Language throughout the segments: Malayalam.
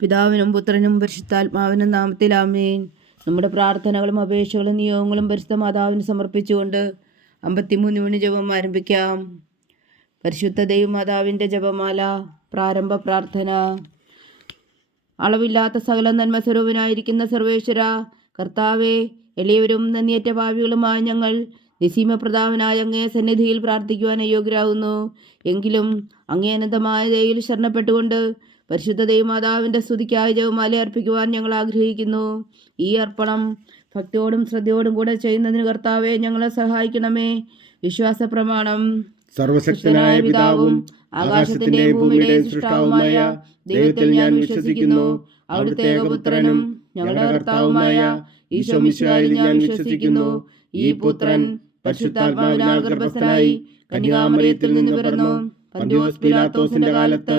പിതാവിനും പുത്രനും പരിശുദ്ധാത്മാവിനും നാമത്തിൽ ആമേൻ. നമ്മുടെ പ്രാർത്ഥനകളും അപേക്ഷകളും നിയോഗങ്ങളും പരിശുദ്ധ മാതാവിന് സമർപ്പിച്ചുകൊണ്ട് അമ്പത്തിമൂന്ന് മണി ജപം ആരംഭിക്കാം. പരിശുദ്ധ ദൈവമാതാവിന്റെ ജപമാല പ്രാരംഭ പ്രാർത്ഥന. അളവില്ലാത്ത സകല നന്മ സ്വരൂപനായിരിക്കുന്ന സർവേശ്വര കർത്താവെ എളിയവരും നന്ദിയേറ്റ ഭാവികളുമായ ഞങ്ങൾ നിസീമപ്രതാപനായ അങ്ങേ സന്നിധിയിൽ പ്രാർത്ഥിക്കുവാൻ അയോഗ്യരാകുന്നു എങ്കിലും അങ്ങേ അനന്തമായ ദയയിൽ ശരണപ്പെട്ടുകൊണ്ട് പരിശുദ്ധ ദൈവമാതാവിന്റെ സ്തുതിക്കായി ജവമാല അർപ്പിക്കുവാൻ ഞങ്ങൾ ആഗ്രഹിക്കുന്നു. ഈ അർപ്പണം ഭക്തിയോടും ശ്രദ്ധയോടും കൂടെ ചെയ്യുന്നതിന് കർത്താവെ ഞങ്ങളെ സഹായിക്കണമേ. വിശ്വാസ പ്രമാണം സർവശക്തനായ പിതാവും ആകാശത്തിന്റെ ഭൂമിയുടെ സൃഷ്ടാവുമായ ദൈവത്തിൽ ഞാൻ വിശ്വസിക്കുന്നു. അവിടുത്തെ ഏകപുത്രനും ഞങ്ങളുടെ കർത്താവുമായ ഈശോ മിശിഹായിൽ ഞാൻ വിശ്വസിക്കുന്നു. ഈ പുത്രൻ പരിശുദ്ധാത്മാവിനാൽ ഗർഭസ്ഥനായി നിന്ന് പിറന്നു. പന്തിയോസ് പിലാത്തോസിന്റെ കാലത്ത്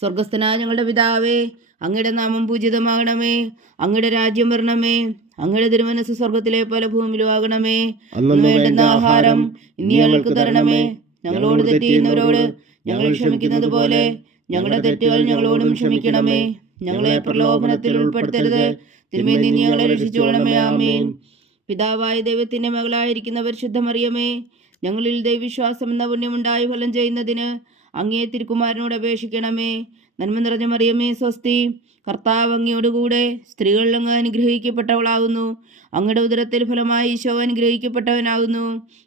സ്വർഗസ്ഥനായ ഞങ്ങളുടെ പിതാവേ അങ്ങയുടെ നാമം പൂജിതമാകണമേ അങ്ങയുടെ രാജ്യം വരണമേ അങ്ങയുടെ തിരുമനസ് സ്വർഗത്തിലെ പല ഭൂമിയിലും ആകണമേ. വേണ്ടുന്ന ആഹാരം ഇനി ഞങ്ങൾക്ക് തരണമേ. ഞങ്ങളോട് തെറ്റിയുന്നവരോട് ഞങ്ങൾ ക്ഷമിക്കുന്നത് പോലെ ഞങ്ങളുടെ തെറ്റുകൾ ഞങ്ങളോടും ക്ഷമിക്കണമേ. ഞങ്ങളെ പ്രലോഭനത്തിൽ ഉൾപ്പെടുത്തരുത്. തിരുമേനി നിന്ന് ഞങ്ങളെ രക്ഷിച്ചുകൊള്ളണമേ ആമേൻ. പിതാവായ ദൈവത്തിന്റെ മകളായിരിക്കുന്ന പരിശുദ്ധ മറിയമേ ഞങ്ങളിൽ ദൈവവിശ്വാസം എന്ന പുണ്യമുണ്ടായി ഫലം ചെയ്യുന്നതിന് അങ്ങേ തിരുക്കുമാരനോട് അപേക്ഷിക്കണമേ. നന്മ നിറഞ്ഞ മറിയമേ സ്വസ്തി. കർത്താവ് അങ്ങയോടുകൂടെ സ്ത്രീകളിൽ അങ്ങ് അനുഗ്രഹിക്കപ്പെട്ടവളാകുന്നു. അങ്ങയുടെ ഉദരത്തിൽ ഫലമായി ഈശോ അനുഗ്രഹിക്കപ്പെട്ടവനാകുന്നു.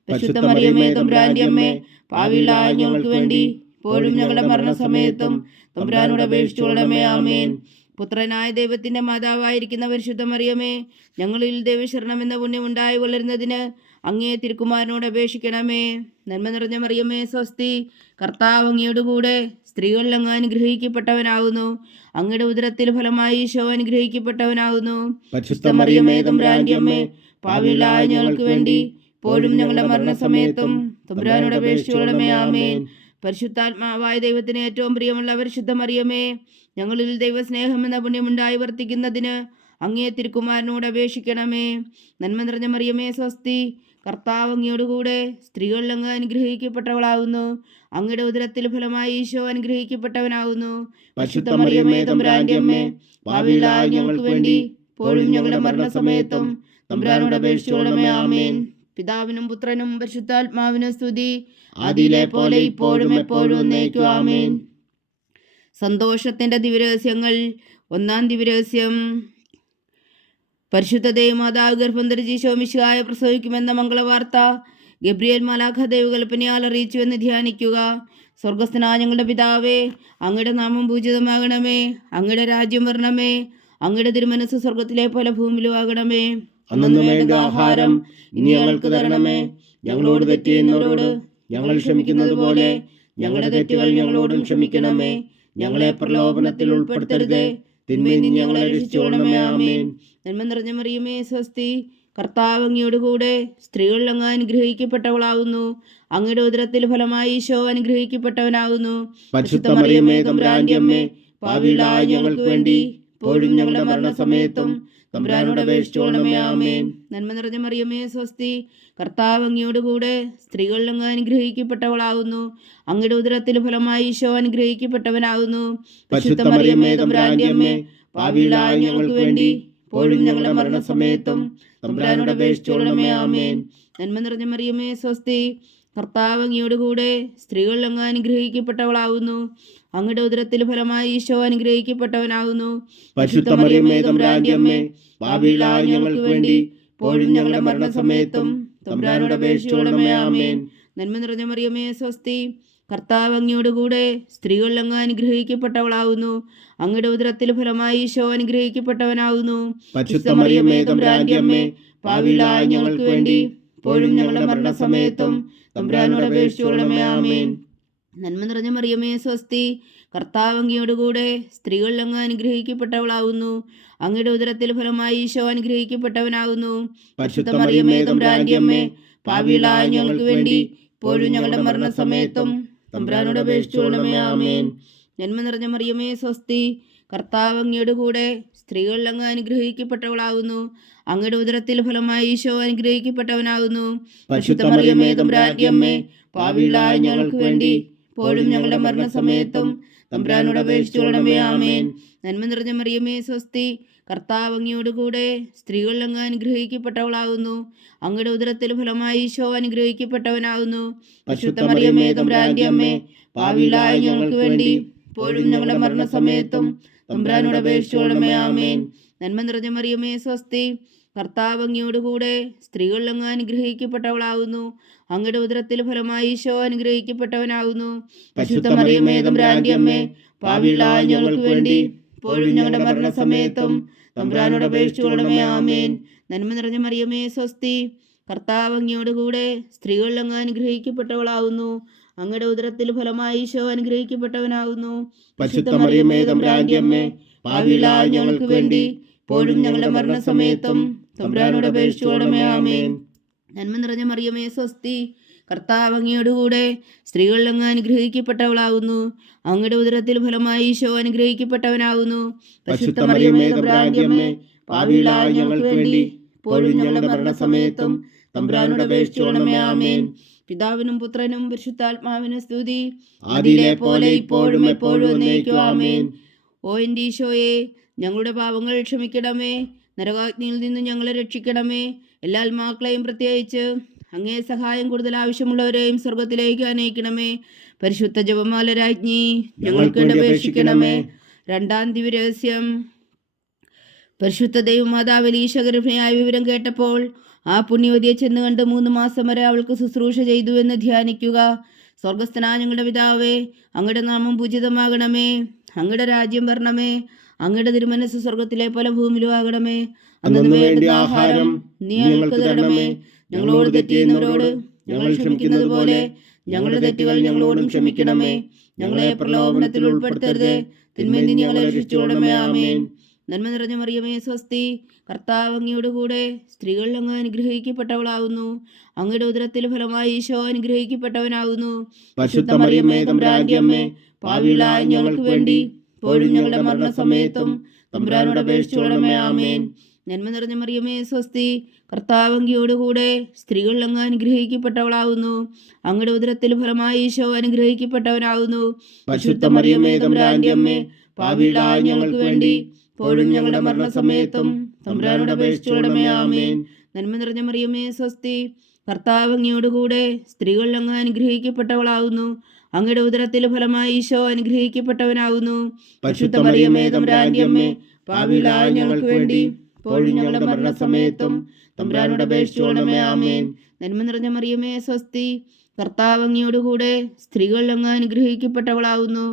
പരിശുദ്ധ മറിയമ്മേ തമ്പുരാന്റെ അമ്മേ പാവികളായ ഞങ്ങൾക്ക് വേണ്ടി ഇപ്പോഴും ഞങ്ങളുടെ മരണസമയത്തും തമ്പുരാനോട് അപേക്ഷിച്ചുകൊള്ളണമേ ആമേൻ. പുത്രനായ ദൈവത്തിന്റെ മാതാവായിരിക്കുന്ന പരിശുദ്ധ മറിയമേ ഞങ്ങളിൽ ദൈവശരണം എന്ന പുണ്യം ഉണ്ടായി വളരുന്നതിന് അങ്ങേ തിരുക്കുമാരനോട് അപേക്ഷിക്കണമേ. നന്മ നിറഞ്ഞ മറിയമ്മേ സ്വസ്തി. കർത്താവ് അങ്ങയുടെ കൂടെ സ്ത്രീകളിൽ അങ്ങ് അനുഗ്രഹിക്കപ്പെട്ടവനാകുന്നു. അങ്ങയുടെ ഉദരത്തിൽ ഫലമായി ഈശോ അനുഗ്രഹിക്കപ്പെട്ടവനാകുന്നു. പരിശുദ്ധ മറിയമേ തമ്പുരാന്റെ അമ്മേ പാവികളായ ഞങ്ങൾക്ക് വേണ്ടി ഇപ്പോഴും ഞങ്ങളുടെ മരണസമയത്തും തമ്പുരാനോട് അപേക്ഷിച്ചുകൊള്ളമേ ആമേൻ. പരിശുദ്ധാത്മാവായ ദൈവത്തിന് ഏറ്റവും പ്രിയമുള്ള പരിശുദ്ധ മറിയമേ ഞങ്ങളിൽ ദൈവസ്നേഹം എന്ന പുണ്യമുണ്ടായി വർത്തിക്കുന്നതിന് അങ്ങേ തിരുക്കുമാരനോട് അപേക്ഷിക്കണമേ. നന്മ നിറഞ്ഞ മറിയമേ സ്വസ്തി. കർത്താവ് അങ്ങയോടുകൂടെ സ്ത്രീകളിൽ അങ്ങ് അനുഗ്രഹിക്കപ്പെട്ടവളാകുന്നു അങ്ങയുടെ ഉദരത്തിൽ ഫലമായി ഈശോ അനുഗ്രഹിക്കപ്പെട്ടവനാകുന്നു പരിശുദ്ധ മറിയമേ തമ്പുരാന്റെ അമ്മേ ഭാവിയിലായ ഞങ്ങൾക്ക് വേണ്ടി ഇപ്പോഴും ഞങ്ങളുടെ മരണസമയത്തും തമ്പുരാനോട് ആമേൻ. പിതാവിനും പുത്രനും പരിശുദ്ധാത്മാവിനും സ്തുതി. അതിലെ പോലെ ഇപ്പോഴും എപ്പോഴും ആമേൻ. സന്തോഷത്തിന്റെ ദിവരഹസ്യങ്ങൾ ഒന്നാം ദിവരഹസ്യം പരിശുദ്ധ ദൈവമാതാവ് ഗർഭം ധരിച്ച് ശോമിശുഹായ പ്രസവിക്കുമെന്ന മംഗളവാർത്ത ഗബ്രിയേൽ മലാഖ ദൈവകൽപ്പനയാൽ അറിയിച്ചുവെന്ന് ധ്യാനിക്കുക. സ്വർഗസ്ഥനായ ഞങ്ങളുടെ പിതാവേ അങ്ങയുടെ നാമം പൂജിതമാകണമേ അങ്ങയുടെ രാജ്യം വരണമേ അങ്ങയുടെ തിരുമനസ് സ്വർഗത്തിലെ പോലെ ഭൂമിയിലും ആകണമേ. അന്നു വേണ്ട ആഹാരം ഇനി ഞങ്ങൾക്ക് തരണമേ. ഞങ്ങളോട് തെറ്റ് ചെയ്യുന്നവരോട് ഞങ്ങൾ ക്ഷമിക്കുന്നത് പോലെ ഞങ്ങളുടെ തെറ്റുകൾ ഞങ്ങളോടും ക്ഷമിക്കണമേ. ഞങ്ങളെ പ്രലോഭനത്തിൽ ഉൾപ്പെടുത്തരുതേ. തിന്മയിൽ ഞങ്ങളെ രക്ഷിച്ചുകൊള്ളണമേ ആമേൻ. നന്മ നിറഞ്ഞ മറിയമേ സ്വസ്തി. കർത്താവ് അങ്ങയോടുകൂടെ സ്ത്രീകളിൽ അങ്ങ് അനുഗ്രഹിക്കപ്പെട്ടവളാവുന്നു. അങ്ങയുടെ ഉദരത്തിൽ ഫലമായി ഈശോ അനുഗ്രഹിക്കപ്പെട്ടവനാവുന്നു. പരിശുദ്ധ മറിയമേ തമ്പുരാന്റെ അമ്മേ ഞങ്ങൾക്ക് വേണ്ടി ഇപ്പോഴും ഞങ്ങളുടെ മരണസമയത്തും തമ്പുരാനോട് ആമേൻ. നന്മ നിറഞ്ഞ മറിയമേ സ്വസ്തി. കർത്താവ് അങ്ങയോടുകൂടെ സ്ത്രീകളിൽ അങ്ങ് അനുഗ്രഹിക്കപ്പെട്ടവളാകുന്നു അങ്ങയുടെ ഉദരത്തിൽ ഫലമായി ഈശോ അനുഗ്രഹിക്കപ്പെട്ടവനാകുന്നു പരിശുദ്ധ മറിയമേ തമ്പുരാന്റെ അമ്മേ പാവികളായ ഞങ്ങൾക്ക് വേണ്ടി ഇപ്പോഴും ഞങ്ങളുടെ മരണസമയത്തും തമ്പുരാനോട് ആമേൻ. നന്മ നിറഞ്ഞ മറിയമേ സ്വസ്തി. കർത്താവ് അങ്ങയോടുകൂടെ സ്ത്രീകളിൽ അങ്ങ് അനുഗ്രഹിക്കപ്പെട്ടവളാകുന്നു അങ്ങയുടെ ഉദരത്തിൽ ഫലമായി ഈശോ അനുഗ്രഹിക്കപ്പെട്ടവനാകുന്നു. പരിശുദ്ധ മറിയമേ തമ്പുരാന്റെ അമ്മേ ഞങ്ങൾക്ക് വേണ്ടി ഇപ്പോഴും ഞങ്ങളുടെ മരണസമയത്തും തമ്പുരാനോട് അപേക്ഷിച്ചുകൊള്ളണമേ ആമേൻ. നന്മ നിറഞ്ഞ മറിയമേ സ്വസ്തി കർത്താവ് അങ്ങയോടുകൂടെ സ്ത്രീകളിൽ അങ്ങ് അനുഗ്രഹിക്കപ്പെട്ടവളാകുന്നു അങ്ങയുടെ ഉദരത്തിൽ ഫലമായി ഈശോ അനുഗ്രഹിക്കപ്പെട്ടവനാകുന്നു പരിശുദ്ധ മറിയമേ തമ്പുരാന്റെ അമ്മേ പാപികളായ ഞങ്ങൾക്ക് വേണ്ടി ഇപ്പോഴും ഞങ്ങളുടെ മരണസമയത്തും തമ്പുരാനോട് അപേക്ഷിച്ചുകൊള്ളണമേ ആമേൻ. നന്മ നിറഞ്ഞ മറിയമേ സ്വസ്തി. കർത്താവങ്കിയോടുകൂടെ സ്ത്രീകൾ സ്ത്രീകളിൽ അങ്ങ് അനുഗ്രഹിക്കപ്പെട്ടവളാവുന്നു. അങ്ങയുടെ ഉദരത്തിൽ ഫലമായി ഈശോ അനുഗ്രഹിക്കപ്പെട്ടവനാവുന്നു. പരിശുദ്ധ മറിയമേ തമ്പുരാന്റെ അമ്മേ ഞങ്ങൾക്ക് വേണ്ടി ഇപ്പോഴും ഞങ്ങളുടെ മരണസമയത്തും തമ്പ്രാനോട് അപേക്ഷിച്ചുകൊള്ളണമേ ആമേൻ. നന്മ നിറഞ്ഞ മറിയമേ സ്വസ്തി. കർത്താവ് അങ്ങയുടെ കൂടെ സ്ത്രീകളിൽ അങ്ങ് അനുഗ്രഹിക്കപ്പെട്ടവളാവുന്നു. അങ്ങയുടെ ഉദരത്തിൽ ഫലമായി ഈശോ അനുഗ്രഹിക്കപ്പെട്ടവനാകുന്നു പരിശുദ്ധ മറിയമേ തമ്പുരാന്റെ അമ്മേ ഞങ്ങൾക്ക് വേണ്ടി ഇപ്പോഴും ഞങ്ങളുടെ മരണസമയത്തും തമ്പ്രാനോട് അപേക്ഷിച്ചുകൊള്ളണമേ ആമേൻ. നന്മ നിറഞ്ഞ മറിയമേ സ്വസ്തി കർത്താവ് അങ്ങയോട് കൂടെ സ്ത്രീകളിൽ അങ്ങ് അനുഗ്രഹിക്കപ്പെട്ടവളാകുന്നു. അങ്ങയുടെ ഉദരത്തിൽ ഫലമായി ഈശോ അനുഗ്രഹിക്കപ്പെട്ടവനാകുന്നു. പരിശുദ്ധ മറിയമേ തമ്പ്രാന്റെ അമ്മേ പാവിലായ ഞങ്ങൾക്ക് വേണ്ടി ഇപ്പോഴും ഞങ്ങളുടെ മരണസമയത്തും തമ്പ്രാനോട് അപേക്ഷിച്ചോളമേ ആമേൻ. നന്മ നിറഞ്ഞ മറിയമേ സ്വസ്തി കർത്താവ് കൂടെ സ്ത്രീകളിൽ അങ്ങ് അനുഗ്രഹിക്കപ്പെട്ടവളാവുന്നു. അങ്ങയുടെ ഉദരത്തിൽ ഫലമായി ഈശോ അനുഗ്രഹിക്കപ്പെട്ടവനാവുന്നു. പരിശുദ്ധ മറിയമേ അമ്മേ ഞങ്ങൾക്ക് വേണ്ടി ഇപ്പോഴും ഞങ്ങളുടെ മരണസമയത്തും തമ്പുരാനോട് അപേക്ഷിച്ചുകൊള്ളണമേ ആമേൻ. നന്മ നിറഞ്ഞ മറിയമേ സ്വസ്തി. കർത്താവ് കൂടെ സ്ത്രീകളിൽ അങ്ങ് അനുഗ്രഹിക്കപ്പെട്ടവളാവുന്നു. അങ്ങയുടെ ഉദരത്തിൽ ഫലമായി ഈശോ അനുഗ്രഹിക്കപ്പെട്ടവനാകുന്നു പരിശുദ്ധ മറിയമേ അമ്മേ പാവിലായ ഞങ്ങൾക്ക് വേണ്ടി ഇപ്പോഴും ഞങ്ങളുടെ മരണസമയത്തും തമ്പുരാനോട് അപേക്ഷിച്ചോടമേ ആമേൻ. നന്മ നിറഞ്ഞ മറിയമേ സ്വസ്തി. കർത്താവ് അങ്ങയോട് കൂടെ സ്ത്രീകളിൽ അങ്ങ് അനുഗ്രഹിക്കപ്പെട്ടവളാകുന്നു അങ്ങയുടെ ഉദരത്തിൽ ഫലമായി ഈശോ അനുഗ്രഹിക്കപ്പെട്ടവനാകുന്നു പരിശുദ്ധ മറിയമേ തമ്പുരാന്റെ അമ്മേ പാപികളായ ഞങ്ങൾക്ക് വേണ്ടി ഇപ്പോഴും ഞങ്ങളുടെ മരണസമയത്തും തമ്പുരാനോട് അപേക്ഷിച്ചുകൊള്ളണമേ ആമേൻ. പിതാവിനും പുത്രനും പരിശുദ്ധാത്മാവിനും സ്തുതി. ആദിയിലെ പോലെ ഇപ്പോഴും എപ്പോഴും എന്നേക്കും ആമേൻ. ഓ എന്റെ ഈശോയെ ഞങ്ങളുടെ പാപങ്ങൾ ക്ഷമിക്കണമേ. നരകാഗ്നിയിൽ നിന്ന് ഞങ്ങളെ രക്ഷിക്കണമേ. എല്ലാ ആത്മാക്കളെയും പ്രത്യേകിച്ച് അങ്ങേ സഹായം കൂടുതൽ ആവശ്യമുള്ളവരെയും സ്വർഗത്തിലേക്ക് അനയിക്കണമേ. പരിശുദ്ധ ജപമാല രാജ്ഞി ഞങ്ങൾക്ക് അപേക്ഷിക്കണമേ. രണ്ടാം ദിവ്യ രഹസ്യം. പരിശുദ്ധ ദൈവമാതാവ് ലീശഗർഭിണിയായ വിവരം കേട്ടപ്പോൾ ആ പുണ്യവതിയെ ചെന്ന് കണ്ട് മൂന്ന് മാസം വരെ അവൾക്ക് ശുശ്രൂഷ ചെയ്തു എന്ന് ധ്യാനിക്കുക. സ്വർഗസ്ഥനാ ഞങ്ങളുടെ പിതാവേ അങ്ങയുടെ നാമം പൂജിതമാകണമേ. അങ്ങയുടെ രാജ്യം വരണമേ. അങ്ങയുടെ തിരുമനസ് സ്വർഗത്തിലെ പോലെ ഭൂമിയിലും ആകണമേ. അന്നു വേണ്ട ആഹാരം നീ ഞങ്ങൾക്ക് തരണമേ. ഞങ്ങളോട് തെറ്റിയുന്നവരോട് ഞങ്ങൾ ക്ഷമിക്കുന്നത് പോലെ ഞങ്ങളുടെ തെറ്റുകൾ ഞങ്ങളോടും ക്ഷമിക്കണമേ. ഞങ്ങളെ പ്രലോഭനത്തിൽ ഉൾപ്പെടുത്തരുത്. തിന്മയിൽ ഞങ്ങളെ രക്ഷിച്ചോടമേ ആമേൻ. നന്മ നിറഞ്ഞ മറിയമേ സ്വസ്തി. കർത്താവ് അങ്ങയുടെ കൂടെ സ്ത്രീകളിൽ അങ്ങ് അനുഗ്രഹിക്കപ്പെട്ടവളാവുന്നു. അങ്ങയുടെ ഉദരത്തിൽ ഫലമായി ഈശോ അനുഗ്രഹിക്കപ്പെട്ടവനാവുന്നു. പരിശുദ്ധ മറിയമേ തമ്പുരാന്റെ അമ്മേ പാവികളായ ഞങ്ങൾക്ക് വേണ്ടി ഇപ്പോഴും ഞങ്ങളുടെ മരണസമയത്തും തമ്പുരാനോട് അപേക്ഷിച്ചോളമേ ആമേൻ. നന്മ നിറഞ്ഞ മറിയമേ സ്വസ്തി. കർത്താവങ്കിയോടുകൂടെ സ്ത്രീകൾ സ്ത്രീകളിൽ അങ്ങ് അനുഗ്രഹിക്കപ്പെട്ടവളാവുന്നു. അങ്ങയുടെ ഉദരത്തിൽ ഫലമായി ഈശോ അനുഗ്രഹിക്കപ്പെട്ടവനാവുന്നു. പരിശുദ്ധ മറിയമേ തമ്പുരാന്റെ അമ്മേ പാപികളായ ഞങ്ങൾക്ക് വേണ്ടി ഇപ്പോഴും ഞങ്ങളുടെ മരണസമയത്തും തമ്പുരാനോട് അപേക്ഷിച്ചുകൊള്ളണമേ ആമേൻ. നന്മ നിറഞ്ഞ മറിയമേ സ്വസ്തി. കർത്താവ് അങ്ങയോടുകൂടെ സ്ത്രീകളിൽ അങ്ങ് അനുഗ്രഹിക്കപ്പെട്ടവളാവുന്നു. അങ്ങയുടെ ഉദരത്തിൽ ഫലമായി ഈശോ അനുഗ്രഹിക്കപ്പെട്ടവനാകുന്നു പരിശുദ്ധ മറിയമേ തമ്പുരാന്റെ അമ്മേ പാപികളായ ഞങ്ങൾക്ക് വേണ്ടി ഇപ്പോഴും ഞങ്ങളുടെ മരണസമയത്തും തമ്പുരാനോട് അപേക്ഷിച്ചുകൊള്ളണമേ ആമേൻ. നന്മ നിറഞ്ഞ മറിയമേ സ്വസ്തി. കർത്താവ് അങ്ങയോടുകൂടെ സ്ത്രീകളിൽ അങ്ങ് അനുഗ്രഹിക്കപ്പെട്ടവളാവുന്നു.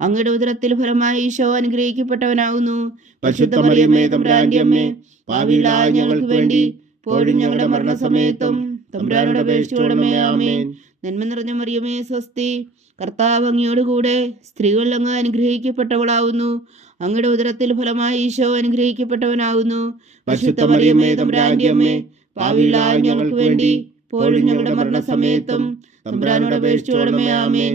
അങ്ങയുടെ ഉദരത്തിൽ ഫലമായി ഈശോ അനുഗ്രഹിക്കപ്പെട്ടവനാവുന്നു. പരിശുദ്ധ മറിയമേ തമ്പുരാന്റെ അമ്മേ പാപികളായ ഞങ്ങൾക്ക് വേണ്ടി പോഴും ഞങ്ങളുടെ മരണസമയത്തും തമ്പുരാനോട് അപേക്ഷിച്ചോടമേ ആമേൻ. നന്മ നിറഞ്ഞ മറിയമേ സ്വസ്തി. കർത്താവ് അങ്ങയോടുകൂടെ സ്ത്രീകൾ അങ്ങ് അനുഗ്രഹിക്കപ്പെട്ടവളാവുന്നു. അങ്ങയുടെ ഉദരത്തിൽ ഫലമായി ഈശോ അനുഗ്രഹിക്കപ്പെട്ടവനാവുന്നു. പരിശുദ്ധ തമ്പുരാന്റെ അമ്മേ ഞങ്ങൾക്ക് വേണ്ടി പോലും ഞങ്ങളുടെ മരണസമയത്തും തമ്പുരാനോട് അപേക്ഷിച്ചോടമേ ആമേൻ.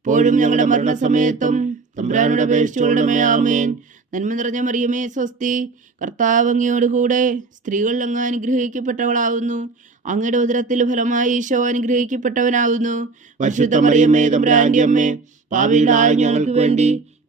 ഇപ്പോഴും ഞങ്ങളുടെ മരണസമയത്തും തമ്പുരാനോട് അപേക്ഷിച്ചുകൊള്ളണമേ ആമേൻ. നന്മ നിറഞ്ഞ മറിയമേ സ്വസ്തി. കർത്താവ് അങ്ങയോടുകൂടെ സ്ത്രീകളിൽ അങ്ങ് അനുഗ്രഹിക്കപ്പെട്ടവളാവുന്നു. അങ്ങയുടെ ഉദരത്തിൽ ഫലമായി ഈശോ അനുഗ്രഹിക്കപ്പെട്ടവനാവുന്നു. പരിശുദ്ധ മറിയമേ തമ്പുരാന്റെ അമ്മേ പാപികളായ ഞങ്ങൾക്ക് വേണ്ടി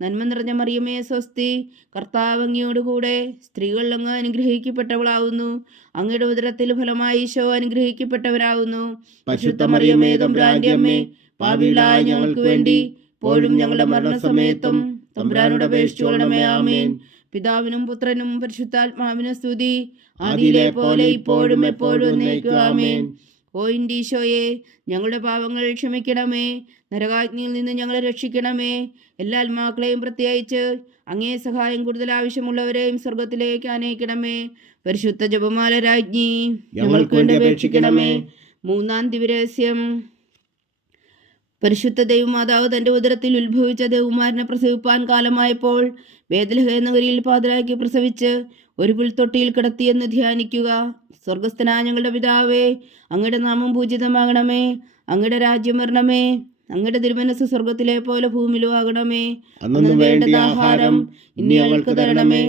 നന്മ നിറഞ്ഞ മറിയമേ സ്വസ്തി. കർത്താവ് അങ്ങയോട് കൂടെ സ്ത്രീകൾ അങ്ങ് അനുഗ്രഹിക്കപ്പെട്ടവളാവുന്നു. അങ്ങയുടെ ഉദരത്തിൽ ഫലമായി ഈശോ അനുഗ്രഹിക്കപ്പെട്ടവരാകുന്നു പരിശുദ്ധ മറിയമേ തമ്പുരാന്റെ അമ്മേ പാപികളായ ഞങ്ങൾക്ക് വേണ്ടി ഇപ്പോഴും ഞങ്ങളുടെ മരണസമയത്തും തമ്പുരാനോട് അപേക്ഷിച്ചുകൊള്ളണമേ ആമേൻ. പിതാവിനും പുത്രനും പരിശുദ്ധാത്മാവിനും സ്തുതി. ആദിയിലെ പോലെ ഇപ്പോഴും എപ്പോഴും ആമേൻ. ഓ ഇൻഡീശോയെ ഞങ്ങളുടെ പാവങ്ങൾ ക്ഷമിക്കണമേ. നരകാജ്ഞയിൽ നിന്ന് ഞങ്ങളെ രക്ഷിക്കണമേ. എല്ലാ ആത്മാക്കളെയും പ്രത്യേകിച്ച് അങ്ങേ സഹായം കൂടുതൽ ആവശ്യമുള്ളവരെയും സ്വർഗത്തിലേക്ക് അനയിക്കണമേ പരിശുദ്ധ ജപമാല രാജ്ഞി ഞങ്ങൾക്ക് വേണ്ടി അപേക്ഷിക്കണമേ. മൂന്നാം ദിവരഹസ്യം പരിശുദ്ധ ദൈവമാതാവ് തന്റെ ഉദരത്തിൽ ഉത്ഭവിച്ച ദേവുമാരനെ പ്രസവിപ്പാൻ കാലമായപ്പോൾ വേദലഹ നഗരിയിൽ പാതിരാക്കി പ്രസവിച്ച് ഒരു പുൽത്തൊട്ടിയിൽ കിടത്തിയെന്ന് ധ്യാനിക്കുക. സ്വർഗസ്ഥനായ ഞങ്ങളുടെ പിതാവേ അങ്ങയുടെ നാമം പൂജിതമാകണമേ അങ്ങയുടെ രാജ്യം വരണമേ അങ്ങയുടെ തിരുമനസ് സ്വർഗത്തിലെ പോലെ ഭൂമിയിലും ആകണമേ. അന്നു വേണ്ട ആഹാരം ഇനി ഞങ്ങൾക്ക് തരണമേ.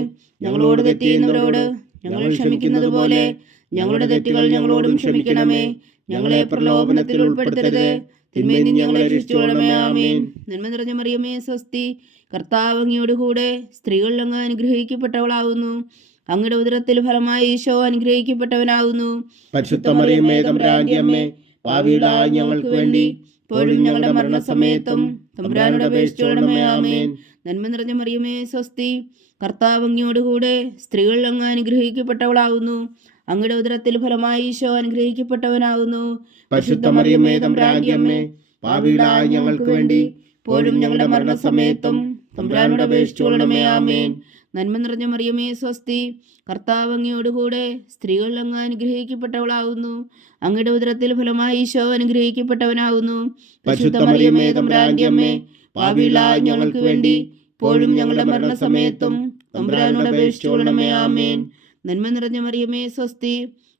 ഞങ്ങളോട് തെറ്റ് ചെയ്യുന്നവരോട് ഞങ്ങൾ ക്ഷമിക്കുന്നത് പോലെ ഞങ്ങളുടെ തെറ്റുകൾ ഞങ്ങളോടും ക്ഷമിക്കണമേ. ഞങ്ങളെ പ്രലോഭനത്തിൽ ഉൾപ്പെടുത്തരുത്. തിന്മയിൽ നിന്ന് ഞങ്ങളെ രക്ഷിച്ചുകൊള്ളണമേ ആമേൻ. നന്മ നിറഞ്ഞ മറിയമേ സ്വസ്തി. കർത്താവ് അങ്ങയോട് കൂടെ സ്ത്രീകൾ അങ്ങ് അനുഗ്രഹിക്കപ്പെട്ടവളാകുന്നു അങ്ങയുടെ ഉദരത്തിൽ ഫലമായി ഈശോ അനുഗ്രഹിക്കപ്പെട്ടവനാകുന്നു. പരിശുദ്ധ മറിയമേ തമ്പുരാന്റെ അമ്മേ പാവികളായ ഞങ്ങൾക്ക് വേണ്ടി ഇപ്പോഴും ഞങ്ങളുടെ മരണസമയത്തും തമ്പുരാനോട് അപേക്ഷിച്ചുകൊള്ളണമേ ആമേൻ. നന്മ നിറഞ്ഞ മറിയമേ സ്വസ്തി കർത്താവ് കൂടെ സ്ത്രീകൾ അങ്ങ് അനുഗ്രഹിക്കപ്പെട്ടവളാകുന്നു അങ്ങയുടെ ഉദരത്തിൽ ഫലമായി ഈശോ അനുഗ്രഹിക്കപ്പെട്ടവനാകുന്നു പരിശുദ്ധ മറിയമേ തമ്പുരാന്റെ അമ്മേ പാവികളായ ഞങ്ങൾക്ക് വേണ്ടി ഇപ്പോഴും ഞങ്ങളുടെ മരണസമയത്തും തമ്പുരാനോട് അപേക്ഷിച്ചുകൊള്ളണമേ ആമേൻ. നന്മ നിറഞ്ഞ മറിയമേ സ്വസ്തി. കർത്താവ് അങ്ങയോടുകൂടെ സ്ത്രീകൾ അങ്ങ് അനുഗ്രഹിക്കപ്പെട്ടവളാവുന്നു. അങ്ങയുടെ ഉദരത്തിൽ ഫലമായി ഈശോ അനുഗ്രഹിക്കപ്പെട്ടവനാവുന്നു. പരിശുദ്ധ മറിയമേ തമ്പുരാന്റെ അമ്മേ പാവികളായ ഞങ്ങൾക്ക് വേണ്ടി ഇപ്പോഴും ഞങ്ങളുടെ മരണസമയത്തും സമയത്തും അപേക്ഷിച്ചുകൊള്ളണമേ ആമേൻ. നന്മ നിറഞ്ഞ മറിയമേ സ്വസ്തി.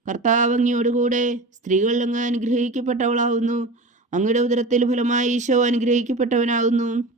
കർത്താവ് അങ്ങയോടുകൂടെ സ്ത്രീകൾ അങ്ങ് അനുഗ്രഹിക്കപ്പെട്ടവളാവുന്നു. അങ്ങയുടെ ഉദരത്തിൽ ഫലമായി ഈശോ അനുഗ്രഹിക്കപ്പെട്ടവനാകുന്നു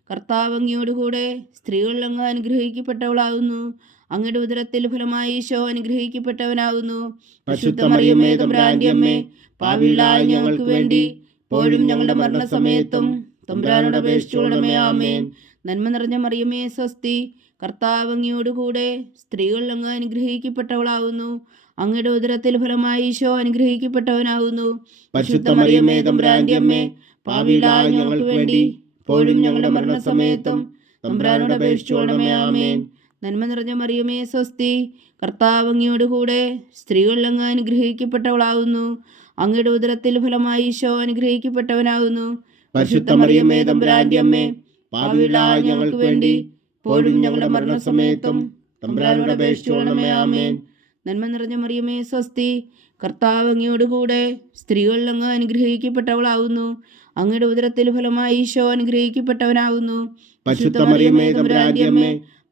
കർത്താവ് അങ്ങയോട് കൂടെ സ്ത്രീകൾ അങ്ങ് അനുഗ്രഹിക്കപ്പെട്ടവളാകുന്നു. അങ്ങയുടെ ഉദരത്തിൽ ഫലമായി ഈശോ അനുഗ്രഹിക്കപ്പെട്ടവനാകുന്നു. അമ്മേ പാവിളായ ഞങ്ങൾക്ക് വേണ്ടി ഇപ്പോഴും ഞങ്ങളുടെ മരണസമയത്തും തമ്പുരാനോട് അപേക്ഷിച്ചുകൊള്ളണമേ ആമേൻ. നന്മ നിറഞ്ഞ മറിയമേ സ്വസ്തി കർത്താവ് അങ്ങയോട് കൂടെ സ്ത്രീകൾ അങ്ങ് അനുഗ്രഹിക്കപ്പെട്ടവളാകുന്നു. അങ്ങയുടെ ഉദരത്തിൽ ഫലമായി ഈശോ അനുഗ്രഹിക്കപ്പെട്ടവനാകുന്നു. പരിശുദ്ധ മറിയമേ തമ്പുരാന്റെ അമ്മേ പാവിളായ ഞങ്ങൾക്ക് വേണ്ടി ഇപ്പോഴും ഞങ്ങളുടെ മരണസമയത്തും നമ്പ്രാനോട് അപേക്ഷിച്ചുകൊള്ളണമേ ആമേൻ. നന്മ നിറഞ്ഞ മറിയമേ സ്വസ്തി. കർത്താവ് അങ്ങയോട് കൂടെ സ്ത്രീകളിലങ്ങ് അനുഗ്രഹിക്കപ്പെട്ടവളാകുന്നു അങ്ങയുടെ ഉദരത്തിൽ ഫലമായി ഈശോ അനുഗ്രഹിക്കപ്പെട്ടവനാകുന്നു പരിശുദ്ധ മറിയമേ തമ്പുരാന്റെ അമ്മേ ഞങ്ങൾക്ക് വേണ്ടി ഇപ്പോഴും ഞങ്ങളുടെ മരണസമയത്തും തമ്പുരാനോട് അപേക്ഷിച്ചുകൊള്ളണമേ ആമേൻ. നന്മ നിറഞ്ഞ മറിയമേ സ്വസ്തി. കർത്താവ് അങ്ങയോട് കൂടെ സ്ത്രീകളിൽ അങ്ങ് അനുഗ്രഹിക്കപ്പെട്ടവളാവുന്നു. അങ്ങയുടെ ഉദരത്തിൽ ഫലമായി ഈശോ അനുഗ്രഹിക്കപ്പെട്ടവനാവുന്നു.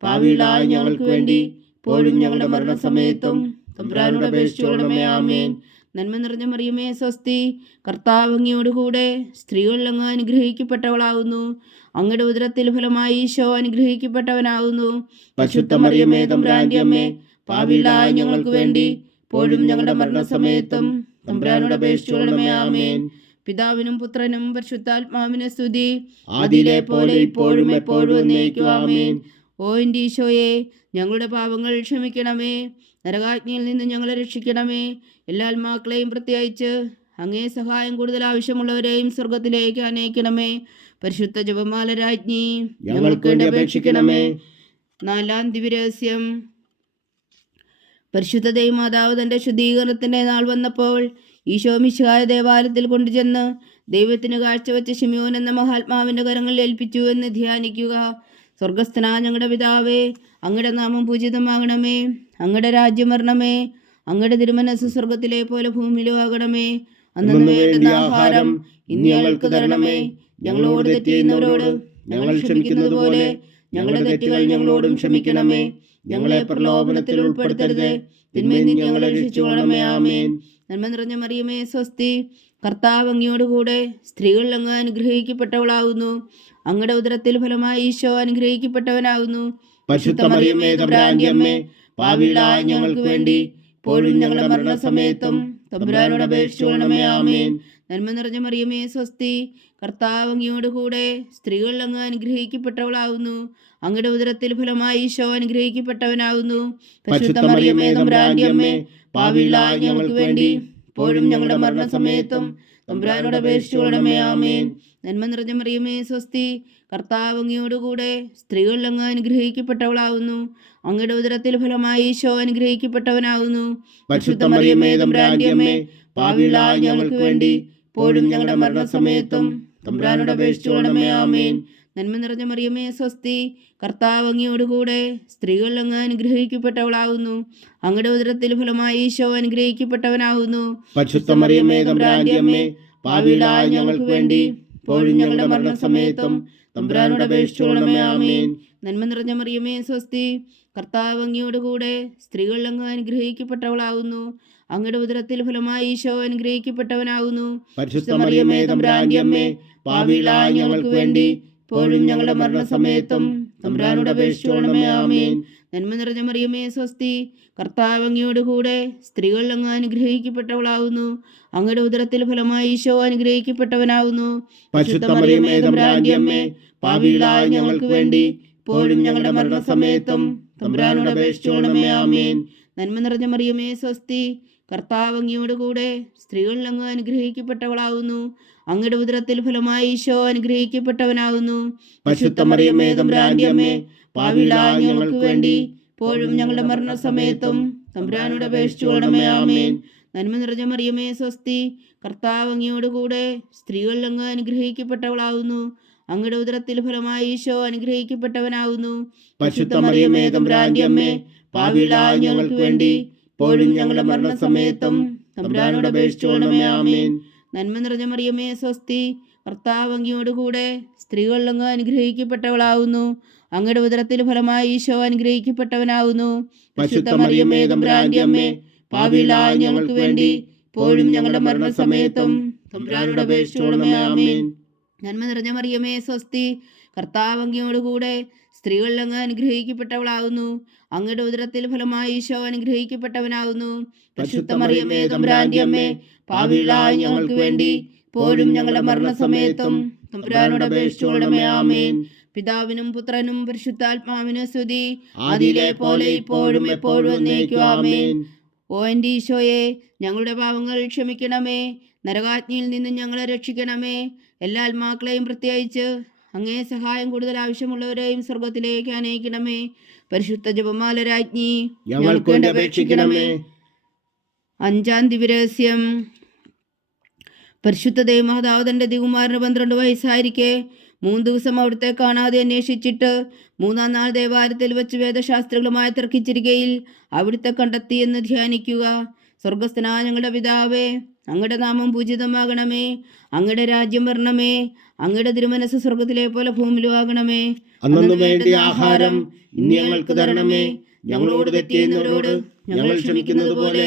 പാവികളായ ഞങ്ങൾക്ക് വേണ്ടി ഞങ്ങളുടെ മരണസമയത്തും തമ്പുരാനോട് ആമേൻ. നന്മ നിറഞ്ഞ മറിയമേ സ്വസ്തി. കർത്താവ് അങ്ങയോട് കൂടെ സ്ത്രീകളിൽ അങ്ങ് അനുഗ്രഹിക്കപ്പെട്ടവളാവുന്നു. അങ്ങയുടെ ഉദരത്തിൽ ഫലമായി ഈശോ അനുഗ്രഹിക്കപ്പെട്ടവനാവുന്നു. പരിശുദ്ധ മറിയമേ തമ്പുരാന്റെ അമ്മേ പാവികളായ ഞങ്ങൾക്ക് വേണ്ടി ഇപ്പോഴും ഞങ്ങളുടെ മരണസമയത്തും തമ്പുരാനോട് അപേക്ഷിച്ചുകൊള്ളണമേ ആമേൻ. പിതാവിനും പുത്രനും പരിശുദ്ധാത്മാവിനെ സ്തുതി. ആദിലെ പോലെ ഇപ്പോഴും എപ്പോഴും നയിക്കുവാമേൻ ഓ എന്റെ ഈശോയെ ഞങ്ങളുടെ പാപങ്ങൾ ക്ഷമിക്കണമേ. നരകാജ്ഞയിൽ നിന്ന് ഞങ്ങളെ രക്ഷിക്കണമേ. എല്ലാ ആത്മാക്കളെയും പ്രത്യേകിച്ച് അങ്ങേ സഹായം കൂടുതൽ ആവശ്യമുള്ളവരെയും സ്വർഗത്തിലേക്ക് അനയിക്കണമേ പരിശുദ്ധ ജപമാല രാജ്ഞി ഞങ്ങൾക്ക് വേണ്ടി അപേക്ഷിക്കണമേ. നാലാം ദിവരഹസ്യം പരിശുദ്ധ ദൈവമാതാവ് തന്റെ ശുദ്ധീകരണത്തിന്റെ നാൾ വന്നപ്പോൾ ഈശോ മിശിഹായ ദേവാലയത്തിൽ കൊണ്ടുചെന്ന് ദൈവത്തിന് കാഴ്ചവെച്ച ഷിമിയോൻ എന്ന മഹാത്മാവിന്റെ കരങ്ങളിൽ ഏൽപ്പിച്ചു എന്ന് ധ്യാനിക്കുക. സ്വർഗസ്ഥനാ ഞങ്ങളുടെ പിതാവേ അങ്ങയുടെ നാമം പൂജിതമാകണമേ അങ്ങയുടെ രാജ്യം വരണമേ അങ്ങയുടെ തിരുമനസ് സ്വർഗത്തിലെ പോലെ ഭൂമിയിലും ആകണമേ. അന്നു വേണ്ടുന്ന ആഹാരം ഇന്ന് ഞങ്ങൾക്ക് തരണമേ. ഞങ്ങളോട് തെറ്റ് ചെയ്യുന്നവരോട് ഞങ്ങൾ ക്ഷമിക്കുന്നത് പോലെ ഞങ്ങളുടെ തെറ്റുകൾ ഞങ്ങളോടും ക്ഷമിക്കണമേ. ഞങ്ങളെ പ്രലോഭനത്തിൽ ഉൾപ്പെടുത്തരുത്. തിന്മയിൽ ഞങ്ങളെ രക്ഷിച്ചുകൊള്ളണമേ ആമേൻ. നന്മ നിറഞ്ഞ മറിയമേ സ്വസ്തി. കർത്താവ് അങ്ങയോടുകൂടെ സ്ത്രീകൾ അങ്ങ് അനുഗ്രഹിക്കപ്പെട്ടവളാവുന്നു. അങ്ങയുടെ ഉദരത്തിൽ ഫലമായി ഈശോ അനുഗ്രഹിക്കപ്പെട്ടവനാവുന്നു. പരിശുദ്ധ മറിയമ്മേ തമ്പുരാന്റെ പാവിളായ ഞങ്ങൾക്ക് വേണ്ടി ഇപ്പോഴും ഞങ്ങളുടെ മരണസമയത്തും തമ്പുരാനോട് അപേക്ഷിച്ചുകൊള്ളണമേ ആമേൻ. നന്മ നിറഞ്ഞ മറിയമേ സ്വസ്തി. കർത്താവ് അങ്ങയോടുകൂടെ സ്ത്രീകൾ അങ്ങ് അനുഗ്രഹിക്കപ്പെട്ടവളാവുന്നു. അങ്ങയുടെ ഉദരത്തിൽ ഫലമായി ഈശോ അനുഗ്രഹിക്കപ്പെട്ടവനാവുന്നു. പരിശുദ്ധ മറിയമേ തമ്പുരാന്റെ അമ്മേ പാവികളായ ഞങ്ങൾക്ക് വേണ്ടി ഇപ്പോഴും ഞങ്ങളുടെ മരണസമയത്തും തമ്പുരാനോട് അപേക്ഷിച്ചുകൊള്ളണമേ ആമേൻ. നന്മ നിറഞ്ഞ മറിയമേ സ്വസ്തി. കർത്താവ് അങ്ങയോടുകൂടെ സ്ത്രീകൾ അങ്ങ് അനുഗ്രഹിക്കപ്പെട്ടവളാവുന്നു. അങ്ങയുടെ ഉദരത്തിൽ ഫലമായി ഈശോ അനുഗ്രഹിക്കപ്പെട്ടവനാകുന്നു. ഞങ്ങൾക്ക് വേണ്ടി പോഴും ഞങ്ങളുടെ മരണസമയത്തും തമ്പ്രാനോട് അപേക്ഷിച്ചുകൊള്ളണമേ ആമേൻ. നന്മ നിറഞ്ഞ മറിയമേ സ്വസ്തി കർത്താവ് അങ്ങയോടുകൂടെ സ്ത്രീകൾ അങ്ങ് അനുഗ്രഹിക്കപ്പെട്ടവളാകുന്നു. അങ്ങയുടെ ഉദരത്തിൽ ഫലമായി ഈശോ അനുഗ്രഹിക്കപ്പെട്ടവനാകുന്നു. പരിശുദ്ധ തമ്പുരാന്റെ പാവിളായ ഞങ്ങൾക്ക് വേണ്ടി ഇപ്പോഴും ഞങ്ങളുടെ മരണസമയത്തും തമ്പുരാനോട് അപേക്ഷിച്ചുകൊള്ളണമേ ആമേൻ. നന്മ നിറഞ്ഞ മറിയമേ സ്വസ്തി. കർത്താവ് അങ്ങയോടുകൂടെ സ്ത്രീകൾ അങ്ങ് അനുഗ്രഹിക്കപ്പെട്ടവളാവുന്നു അങ്ങയുടെ ഉദരത്തിൽ ഫലമായി ഈശോ അനുഗ്രഹിക്കപ്പെട്ടവനാവുന്നു അമ്മേ പാവികളായ ഞങ്ങൾക്ക് വേണ്ടി ഇപ്പോഴും ഞങ്ങളുടെ മരണസമയത്തും തമ്പ്രാനോട് അപേക്ഷിച്ചോണമേ ആമേൻ. നന്മ നിറഞ്ഞ മറിയമേ സ്വസ്തി. കർത്താവ് അങ്ങയോടുകൂടെ സ്ത്രീകൾ അങ്ങ് അനുഗ്രഹിക്കപ്പെട്ടവളാവുന്നു അങ്ങയുടെ ഉദരത്തിൽ ഫലമായി ഈശോ അനുഗ്രഹിക്കപ്പെട്ടവനാവുന്നു പാവികളായ ഞങ്ങൾക്ക് വേണ്ടി ഇപ്പോഴും ഞങ്ങളുടെ മരണസമയത്തും തമ്പുരാനോട് അപേക്ഷിച്ചോണമേ ആമീൻ. നന്മ നിറഞ്ഞ മറിയമേ സ്വസ്തി. കർത്താവ് അങ്ങയോടുകൂടെ സ്ത്രീകളിൽ അങ്ങ് അനുഗ്രഹിക്കപ്പെട്ടവളാവുന്നു. അങ്ങയുടെ ഉദരത്തിൽ ഫലമായി ഈശോ അനുഗ്രഹിക്കപ്പെട്ടവനാവുന്നു. പരിശുദ്ധ മറിയമ്മേ തമ്പുരാന്റെ അമ്മേ പാവിളായ ഞങ്ങൾക്ക് വേണ്ടി ഇപ്പോഴും ഞങ്ങളുടെ മരണസമയത്തും തമ്പുരാനോട് അപേക്ഷിച്ചോണമേ ആമീൻ. നന്മ നിറഞ്ഞ മറിയമേ സ്വസ്തി. കർത്താവ് അങ്ങയോടുകൂടെ സ്ത്രീകളിൽ അങ്ങ് അനുഗ്രഹിക്കപ്പെട്ടവളാവുന്നു. അങ്ങയുടെ ഉദരത്തിൽ ഫലമായി ഈശോ അനുഗ്രഹിക്കപ്പെട്ടവനാകുന്നു പരിശുദ്ധ മറിയമ്മേ തമ്പുരാന്റെ അമ്മേ പാവികളായ ഞങ്ങൾക്ക് വേണ്ടി പോഴും ഞങ്ങളുടെ മരണസമയത്തും തമ്പുരാനോട് അപേക്ഷിച്ചോണമേ ആമേൻ. നന്മ നിറഞ്ഞ മറിയമേ സ്വസ്തി ഭർത്താവ് കൂടെ സ്ത്രീകളിലങ്ങ് അനുഗ്രഹിക്കപ്പെട്ടവളാവുന്നു. അങ്ങയുടെ ഉദരത്തിൽ ഫലമായി ഈശോ അനുഗ്രഹിക്കപ്പെട്ടവനാവുന്നു. പരിശുദ്ധ മറിയമ്മേ തമ്പുരാന്റെ അമ്മേ പാവികളായ ഞങ്ങൾക്ക് വേണ്ടി ഇപ്പോഴും ഞങ്ങളുടെ മരണസമയത്തും സമയത്തും അപേക്ഷിച്ചോണമേ ആമേൻ. നന്മ നിറഞ്ഞ മറിയമേ സ്വസ്തി. കർത്താവ് കൂടെ സ്ത്രീകൾ അങ്ങ് അനുഗ്രഹിക്കപ്പെട്ടവളാവുന്നു. അങ്ങയുടെ ഉദരത്തിൽ ഫലമായി ഈശോ അനുഗ്രഹിക്കപ്പെട്ടവനാവുന്നു. പരിശുദ്ധ മറിയമേ തമ്പുരാന്റെ അമ്മേ ഞങ്ങൾക്ക് വേണ്ടി പോലും ഞങ്ങളുടെ മരണസമയത്തും. തമ്പുരാനോട് അപേക്ഷിച്ചുകൊള്ളണമേ ആമേൻ. പിതാവിനും പുത്രനും പരിശുദ്ധാത്മാവിനും സ്തുതി. അതിലെ പോലെ ഇപ്പോഴും എപ്പോഴും എന്നേക്കും ആമേൻ. ഓ എന്റെ ഈശോയെ ഞങ്ങളുടെ പാവങ്ങൾ ക്ഷമിക്കണമേ. നരകാജ്ഞയിൽ നിന്നും ഞങ്ങളെ രക്ഷിക്കണമേ. എല്ലാ ആത്മാക്കളെയും പ്രത്യേകിച്ച് അങ്ങേ സഹായം കൂടുതൽ ആവശ്യമുള്ളവരെയും സ്വർഗത്തിലേക്ക് അനയിക്കണമേ പരിശുദ്ധ ജപമാല രാജ്ഞി ഞങ്ങൾക്ക് അപേക്ഷിക്കണമേ. അഞ്ചാം ദിവരഹസ്യം പരിശുദ്ധ ദേവമാതാവ് തന്റെ ദികുമാരന് പന്ത്രണ്ട് വയസ്സായിരിക്കെ. മൂന്ന് ദിവസം അവിടുത്തെ കാണാതെ അന്വേഷിച്ചിട്ട് മൂന്നാം നാൾ ദേവാലയത്തിൽ വെച്ച് വേദശാസ്ത്രങ്ങളുമായി തർക്കിച്ചിരിക്കയിൽ അവിടുത്തെ കണ്ടെത്തി എന്ന് ധ്യാനിക്കുക. സ്വർഗസ്ഥനാ ഞങ്ങളുടെ പിതാവേ അങ്ങയുടെ നാമം പൂജിതമാകണമേ അങ്ങയുടെ രാജ്യം വരണമേ അങ്ങയുടെ തിരുമനസ് സ്വർഗത്തിലെ പോലെ ഭൂമിയിലും ആകണമേ അന്നു വേണ്ടി ആഹാരം ഞങ്ങൾക്ക് തരണമേ. ഞങ്ങളോട് തെറ്റിയുന്നവരോട് ഞങ്ങൾ ക്ഷമിക്കുന്നത് പോലെ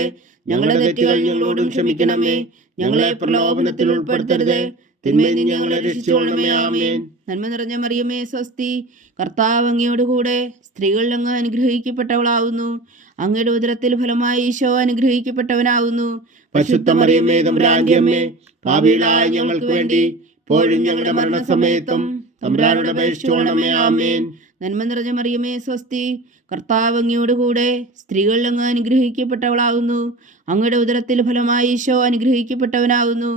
ഞങ്ങളുടെ തെറ്റുകൾ ഞങ്ങളോടും ക്ഷമിക്കണമേ. ഞങ്ങളെ പ്രലോഭനത്തിൽ ഉൾപ്പെടുത്തരുത്. തിന്മയിൽ ഞങ്ങളെ രക്ഷിച്ചുകൊള്ളണമേ. ആമേൻ. നന്മ നിറഞ്ഞ മറിയമേ സ്വസ്തി. കർത്താവ് അങ്ങയോട് കൂടെ സ്ത്രീകൾ അങ്ങ് അനുഗ്രഹിക്കപ്പെട്ടവളാവുന്നു. അങ്ങയുടെ ഉദരത്തിൽ ഫലമായി ഈശോ അനുഗ്രഹിക്കപ്പെട്ടവനാവുന്നു. പരിശുദ്ധ മറിയമ്മേ തമ്പുരാന്റെ അമ്മേ പാപികളായ ഞങ്ങൾക്ക് വേണ്ടി ഇപ്പോഴും ഞങ്ങളുടെ മരണസമയത്തും തമ്പുരാനോട് അപേക്ഷിച്ചുകൊള്ളണമേ. ആമേൻ. നന്മ നിറഞ്ഞ മറിയമേ സ്വസ്തി. കർത്താവ് അങ്ങയോടുകൂടെ സ്ത്രീകൾ അങ്ങ് അനുഗ്രഹിക്കപ്പെട്ടവളാകുന്നു. അങ്ങയുടെ ഉദരത്തിൽ ഫലമായി ഈശോ അനുഗ്രഹിക്കപ്പെട്ടവനാകുന്നു.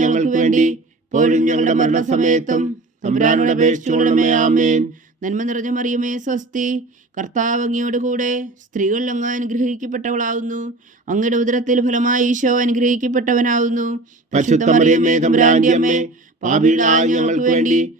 ഞങ്ങൾക്ക് വേണ്ടി ഞങ്ങളുടെ മരണസമയത്തും നന്മ നിറഞ്ഞ മറിയമേ സ്വസ്തി. കർത്താവ് അങ്ങയോട് കൂടെ സ്ത്രീകൾ അങ്ങ് അനുഗ്രഹിക്കപ്പെട്ടവളാകുന്നു. അങ്ങയുടെ ഉദരത്തിൽ ഫലമായി ഈശോ അനുഗ്രഹിക്കപ്പെട്ടവനാകുന്നു. പാപികളായ ഞങ്ങൾക്ക് വേണ്ടി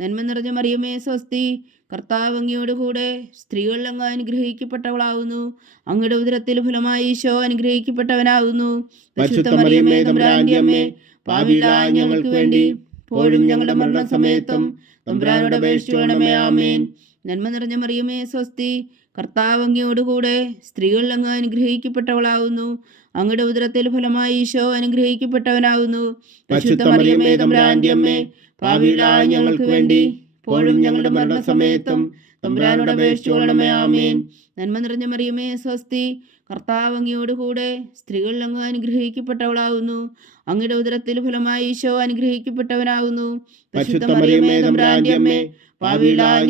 നന്മ നിറഞ്ഞ മറിയമേ സ്വസ്തി. കർത്താവ് അങ്ങയോട് കൂടെ സ്ത്രീകൾ അങ്ങ് അനുഗ്രഹിക്കപ്പെട്ടവളാവുന്നു. അങ്ങയുടെ ഉദരത്തിൽ ഫലമായി ഈശോ അനുഗ്രഹിക്കപ്പെട്ടവനാവുന്നു. മറിയമേ തമ്പുരാന്റെ അമ്മേ പാപികളായ ഞങ്ങൾക്ക് വേണ്ടി ഇപ്പോഴും ഞങ്ങളുടെ മരണസമയത്തും തമ്പുരാനോട് വേണമേ ആമേൻ. നന്മ നിറഞ്ഞ മറിയമേ സ്വസ്തി. കർത്താവ് അങ്ങയോട് കൂടെ സ്ത്രീകൾ അങ്ങ് അനുഗ്രഹിക്കപ്പെട്ടവളാവുന്നു. അങ്ങയുടെ ഉദരത്തിൽ ഫലമായി ഈശോ അനുഗ്രഹിക്കപ്പെട്ടവനാവുന്നു. പരിശുദ്ധ മറിയമേ തമ്പുരാന്റെ അമ്മേ പാപികളായ ഞങ്ങൾക്ക് വേണ്ടി ഇപ്പോഴും ഞങ്ങളുടെ മരണസമയത്തും തമ്പുരാനോട് അപേക്ഷിച്ചുകൊള്ളണമേ ആമീൻ. നന്മ നിറഞ്ഞ മറിയമേ സ്വസ്തി. കർത്താവ് അങ്ങയോട് കൂടെ സ്ത്രീകൾ അങ്ങ് അനുഗ്രഹിക്കപ്പെട്ടവളാവുന്നു. അങ്ങയുടെ ഉദരത്തിൽ ഫലമായി ഈശോ അനുഗ്രഹിക്കപ്പെട്ടവനാവുന്നു. അമ്മേ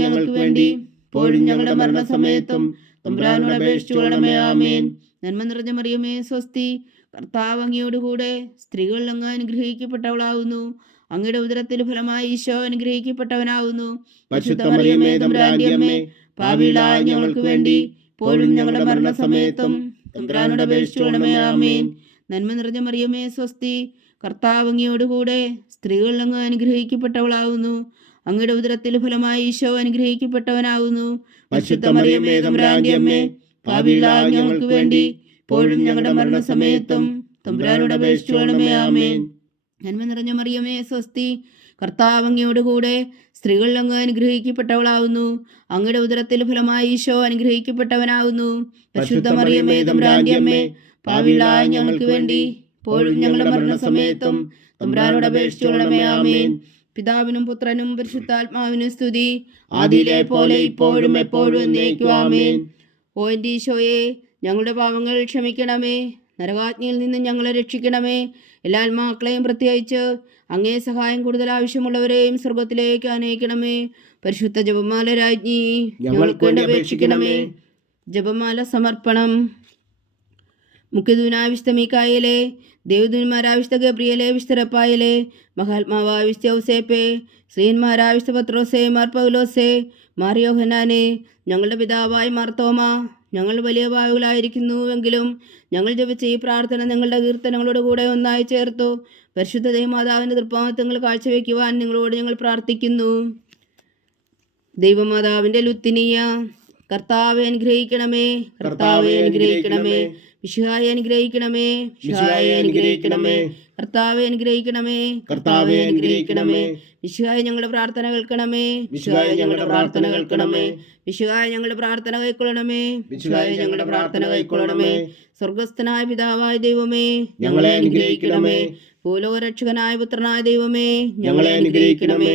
ഞങ്ങൾക്ക് വേണ്ടി ഇപ്പോഴും ഞങ്ങളുടെ മരണസമയത്തും തമ്പുരാനോട് അപേക്ഷിച്ചുകൊള്ളണമേ ആമേൻ. നന്മ നിറഞ്ഞ മറിയമേ സ്വസ്തി. കർത്താവ് അങ്ങയോട് കൂടെ സ്ത്രീകൾ അങ്ങ് അനുഗ്രഹിക്കപ്പെട്ടവളാവുന്നു. അങ്ങയുടെ ഉദരത്തിന് ഫലമായി ഈശോ അനുഗ്രഹിക്കപ്പെട്ടവനാവുന്നു. പാപികളായ ഞങ്ങൾക്ക് വേണ്ടി പോലും ഞങ്ങളുടെ മരണസമയത്തും സമയത്തും അപേക്ഷിച്ചുകൊള്ളണമേ ആമേൻ. നന്മ നിറഞ്ഞ മറിയമേ സ്വസ്തി കർത്താവ് അങ്ങയോട് കൂടെ സ്ത്രീകൾ അങ്ങ് അനുഗ്രഹിക്കപ്പെട്ടവളാവുന്നു. അങ്ങയുടെ ഉദരത്തിൽ ഫലമായി ഈശോ അനുഗ്രഹിക്കപ്പെട്ടവനാവുന്നു. പരിശുദ്ധ മറിയമേ തമ്പുരാന്റെ അമ്മേ പാപികളായ ഞങ്ങൾക്ക് വേണ്ടി ഇപ്പോഴും ഞങ്ങളുടെ മരണസമയത്തും തമ്പുരാനോട് അപേക്ഷിച്ചുകൊള്ളണമേ ആമേൻ. നന്മ നിറഞ്ഞ മറിയമേ സ്വസ്തി. കർത്താവ് അങ്ങയോട് കൂടെ സ്ത്രീകൾ അങ്ങ് അനുഗ്രഹിക്കപ്പെട്ടവളാവുന്നു. അങ്ങയുടെ ഉദരത്തിൽ ഫലമായി ഈശോ അനുഗ്രഹിക്കപ്പെട്ടവനാവുന്നു. പരിശുദ്ധ മറിയമേ തമ്പുരാന്റെ അമ്മേ പാപികളായ ഞങ്ങൾക്ക് വേണ്ടി ഇപ്പോഴും ഞങ്ങളുടെ മരണസമയത്തും സമയത്തും അപേക്ഷിച്ചുകൊള്ളണമേ ആമേൻ. പിതാവിനും പുത്രനും പരിശുദ്ധാത്മാവിനും സ്തുതി. ആദിയിലെ പോലെ ഇപ്പോഴും എപ്പോഴും എന്നേക്കും ആമേൻ. ഓ എന്റെ ഈശോയെ ഞങ്ങളുടെ പാവങ്ങൾ ക്ഷമിക്കണമേ. നരകാജ്ഞയിൽ നിന്ന് ഞങ്ങളെ രക്ഷിക്കണമേ. എല്ലാ ആത്മാക്കളെയും പ്രത്യേകിച്ച് അങ്ങേ സഹായം കൂടുതൽ ആവശ്യമുള്ളവരെയും സ്വർഗത്തിലേക്ക് അനയിക്കണമേ പരിശുദ്ധ ജപമാല രാജ്ഞി ഞങ്ങൾക്ക് വേണ്ടി അപേക്ഷിക്കണമേ. ജപമാല സമർപ്പണം. മുഖ്യദൂനായ വിശുദ്ധ മീക്കായലെ ദേവദൂന്മാരായ വിശുദ്ധ ഗബ്രിയലെ മഹാത്മാവായ പത്രോസേ ഔസേപ്പെ ശ്രീന്മാരായ വിശുദ്ധ മാർ പൗലോസേ മാറിയോഹനാനെ ഞങ്ങളുടെ പിതാവായ മാർത്തോമ ഞങ്ങൾ വലിയ ഭാവികളായിരിക്കുന്നുവെങ്കിലും ഞങ്ങൾ ജപിച്ച ഈ പ്രാർത്ഥന നിങ്ങളുടെ കീർത്തനങ്ങളോട് കൂടെ ഒന്നായി ചേർത്തു. പരിശുദ്ധ ദൈവമാതാവിന്റെ തൃപ്പാമത്വങ്ങൾ കാഴ്ചവെക്കുവാൻ നിങ്ങളോട് ഞങ്ങൾ പ്രാർത്ഥിക്കുന്നു. ദൈവമാതാവിന്റെ ലുത്തിനിയ കർത്താവെ അനുഗ്രഹിക്കണമേ. കർത്താവെ അനുഗ്രഹിക്കണമേ. വിഷുഹായി അനുഗ്രഹിക്കണമേ. വിഷുഹായി അനുഗ്രഹിക്കണമേ. കർത്താവെ അനുഗ്രഹിക്കണമേ. കർത്താവെ അനുഗ്രഹിക്കണമേ. വിശുഹായ ഞങ്ങളുടെ പ്രാർത്ഥന കേൾക്കണമേ. വിശുഹായ ഞങ്ങളുടെ പ്രാർത്ഥന കേൾക്കണമേ. വിശുഹായ ഞങ്ങളുടെ പ്രാർത്ഥന കൈക്കൊള്ളണമേ വിശുഹായ ഞങ്ങളുടെ പ്രാർത്ഥന കൈക്കൊള്ളണമേ സ്വർഗസ്ഥനായ പിതാവായ ദൈവമേ ഞങ്ങളെ അനുഗ്രഹിക്കണമേ. ഭൂലോകരക്ഷകനായ പുത്രനായ ദൈവമേ ഞങ്ങളെ അനുഗ്രഹിക്കണമേ.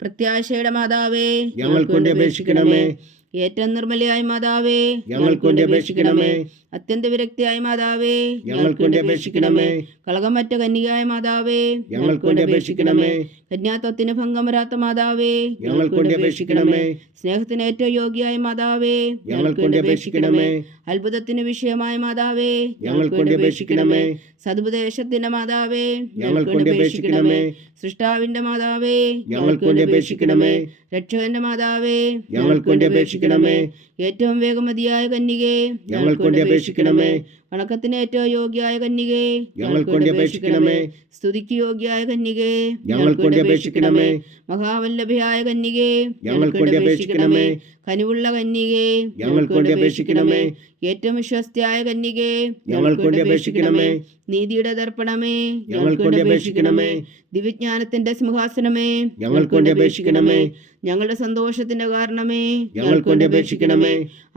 പ്രത്യാശയുടെ മാതാവേ ഞങ്ങൾക്ക് വേണ്ടി അപേക്ഷിക്കണമേ. ഏറ്റവും നിർമ്മലയായ മാതാവേ ഞങ്ങൾക്ക് വേണ്ടി അപേക്ഷിക്കണമേ അത്യന്ത വിരക്തിയായ മാതാവേ ഞങ്ങൾക്ക് വേണ്ടി അപേക്ഷിക്കണമേ കളകമറ്റ കന്യകയായ മാതാവേ ഞങ്ങൾക്ക് വേണ്ടി അപേക്ഷിക്കണമേ കന്യാത്വത്തിന് ഭംഗം വരാത്ത മാതാവേ ഞങ്ങൾക്ക് വേണ്ടി അപേക്ഷിക്കണമേ സ്നേഹത്തിന് ഏറ്റവും യോഗ്യയായ മാതാവേ ഞങ്ങൾക്ക് വേണ്ടി അപേക്ഷിക്കണമേ അത്ഭുതത്തിന് വിഷയമായ മാതാവേ ഞങ്ങൾക്ക് വേണ്ടി അപേക്ഷിക്കണമേ സതുപദേശത്തിന്റെ മാതാവേ ഞങ്ങൾക്ക് വേണ്ടി അപേക്ഷിക്കണമേ സൃഷ്ടാവിന്റെ മാതാവേ ഞങ്ങൾക്ക് വേണ്ടി അപേക്ഷിക്കണമേ രക്ഷകന്റെ മാതാവേ ഞങ്ങൾക്ക് വേണ്ടി അപേക്ഷിക്കണമേ. ഏറ്റവും വേഗമതിയായ കന്യകേ ഞങ്ങൾ കൊണ്ട് അപേക്ഷിക്കണമേ. വണക്കത്തിന് ഏറ്റവും യോഗ്യായ കന്യകേ ഞങ്ങൾ കൊണ്ട് അപേക്ഷിക്കണമേ. സ്തുതിക്ക് യോഗ്യായ കന്യകേ ഞങ്ങൾ കൊണ്ട് അപേക്ഷിക്കണമേ. മഹാവല്ലഭയായ കന്യകേ ഞങ്ങൾ കൊണ്ട് അപേക്ഷിക്കണമേ. കനിവുള്ള കന്യകേ ഞങ്ങൾ കൊണ്ട് അപേക്ഷിക്കണമേ. ഏറ്റവും വിശ്വസ്തയായ കന്യകേ ഞങ്ങൾ കൊണ്ട് അപേക്ഷിക്കണമേ. നീതിയുടെ ദർപ്പണമേ ഞങ്ങൾ കൊണ്ട് അപേക്ഷിക്കണമേ. ദിവ്യജ്ഞാനത്തിന്റെ സിംഹാസനമേ ഞങ്ങൾക്ക് വേണ്ടി അപേക്ഷിക്കണമേ ഞങ്ങളുടെ സന്തോഷത്തിന്റെ കാരണമേ ഞങ്ങൾക്ക് വേണ്ടി അപേക്ഷിക്കണമേ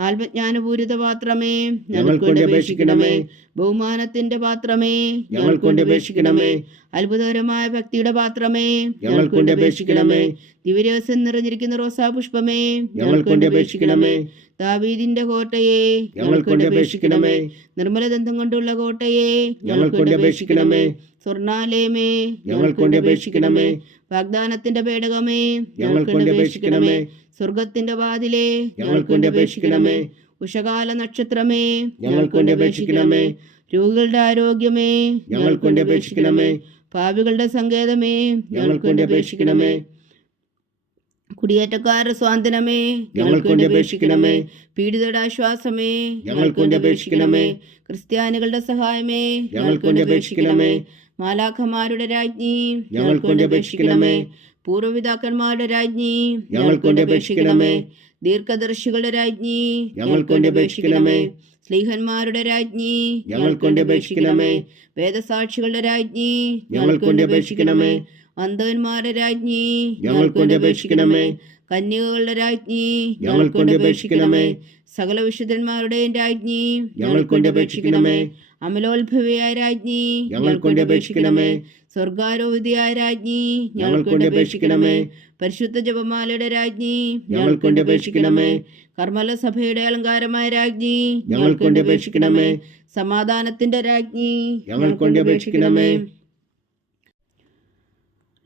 ആത്മജ്ഞാനപൂരിത പാത്രമേ ഞങ്ങൾക്ക് വേണ്ടി അപേക്ഷിക്കണമേ. ബഹുമാനത്തിന്റെ പാത്രമേ ഞങ്ങൾക്ക് വേണ്ടി അപേക്ഷിക്കണമേ. അത്ഭുതകരമായ ഭക്തിയുടെ പാത്രമേ ഞങ്ങൾക്ക് വേണ്ടി അപേക്ഷിക്കണമേ ദിവ്യരസം നിറഞ്ഞിരിക്കുന്ന റോസാ പുഷ്പമേ ഞങ്ങൾക്ക് വേണ്ടി അപേക്ഷിക്കണമേ. ദാവീദിന്റെ കോട്ടയെ ഞങ്ങൾ കൊണ്ട് അപേക്ഷിക്കണമേ. നിർമ്മലദന്തം കൊണ്ടുള്ള കോട്ടയെ ഞങ്ങൾ കൊണ്ട് അപേക്ഷിക്കണമേ. സ്വർണാലയമേ ഞങ്ങൾ കൊണ്ട് അപേക്ഷിക്കണമേ. വാഗ്ദാനത്തിന്റെ പേടകമേ ഞങ്ങൾ കൊണ്ട് അപേക്ഷിക്കണമേ. സ്വർഗത്തിന്റെ വാതിലേ ഞങ്ങൾ കൊണ്ട് അപേക്ഷിക്കണമേ. ഉഷകാല നക്ഷത്രമേ ഞങ്ങൾ കൊണ്ട് അപേക്ഷിക്കണമേ. രോഗികളുടെ ആരോഗ്യമേ ഞങ്ങൾ കൊണ്ട് അപേക്ഷിക്കണമേ. പാപികളുടെ സങ്കേതമേ ഞങ്ങൾ കൊണ്ട് അപേക്ഷിക്കണമേ. കുടിയേറ്റക്കാരുടെ സ്വാതന്ത്ര്യമേ ഞങ്ങൾക്ക് വേണ്ടി അപേക്ഷിക്കണമേ. പീഡിതരുടെ ആശ്വാസമേ ഞങ്ങൾക്ക് വേണ്ടി അപേക്ഷിക്കണമേ. ക്രിസ്ത്യാനികളുടെ സഹായമേ ഞങ്ങൾക്ക് വേണ്ടി അപേക്ഷിക്കണമേ. മാലാഖമാരുടെ രാജ്ഞി ഞങ്ങൾക്ക് വേണ്ടി അപേക്ഷിക്കണമേ. പൂർവപിതാക്കന്മാരുടെ രാജ്ഞി ഞങ്ങൾക്ക് വേണ്ടി അപേക്ഷിക്കണമേ. ദീർഘദർശികളുടെ രാജ്ഞി ഞങ്ങൾക്ക് വേണ്ടി അപേക്ഷിക്കണമേ. സ്ലീഹന്മാരുടെ രാജ്ഞി ഞങ്ങൾക്ക് വേണ്ടി അപേക്ഷിക്കണമേ. വേദസാക്ഷികളുടെ രാജ്ഞി ഞങ്ങൾക്ക് വേണ്ടി അപേക്ഷിക്കണമേ. അന്ധവന്മാരുടെ രാജ്ഞി ഞങ്ങൾക്കൊണ്ട് അപേക്ഷിക്കണമേ. കന്യകകളുടെ രാജ്ഞി ഞങ്ങൾക്കൊണ്ട് അപേക്ഷിക്കണമേ. സകല വിശുദ്ധന്മാരുടെയും രാജ്ഞി ഞങ്ങൾക്കൊണ്ട് അപേക്ഷിക്കണമേ. അമലോത്ഭവിയായ രാജ്ഞി ഞങ്ങൾക്കൊണ്ട് അപേക്ഷിക്കണമേ. സ്വർഗാരോപിതയായ രാജ്ഞി ഞങ്ങൾക്കൊണ്ട് അപേക്ഷിക്കണമേ. പരിശുദ്ധ ജപമാലയുടെ രാജ്ഞി ഞങ്ങൾക്കൊണ്ട് അപേക്ഷിക്കണമേ. കർമ്മല സഭയുടെ അലങ്കാരമായ രാജ്ഞി ഞങ്ങൾക്കൊണ്ട് അപേക്ഷിക്കണമേ. സമാധാനത്തിന്റെ രാജ്ഞി ഞങ്ങൾക്കൊണ്ട് അപേക്ഷിക്കണമേ.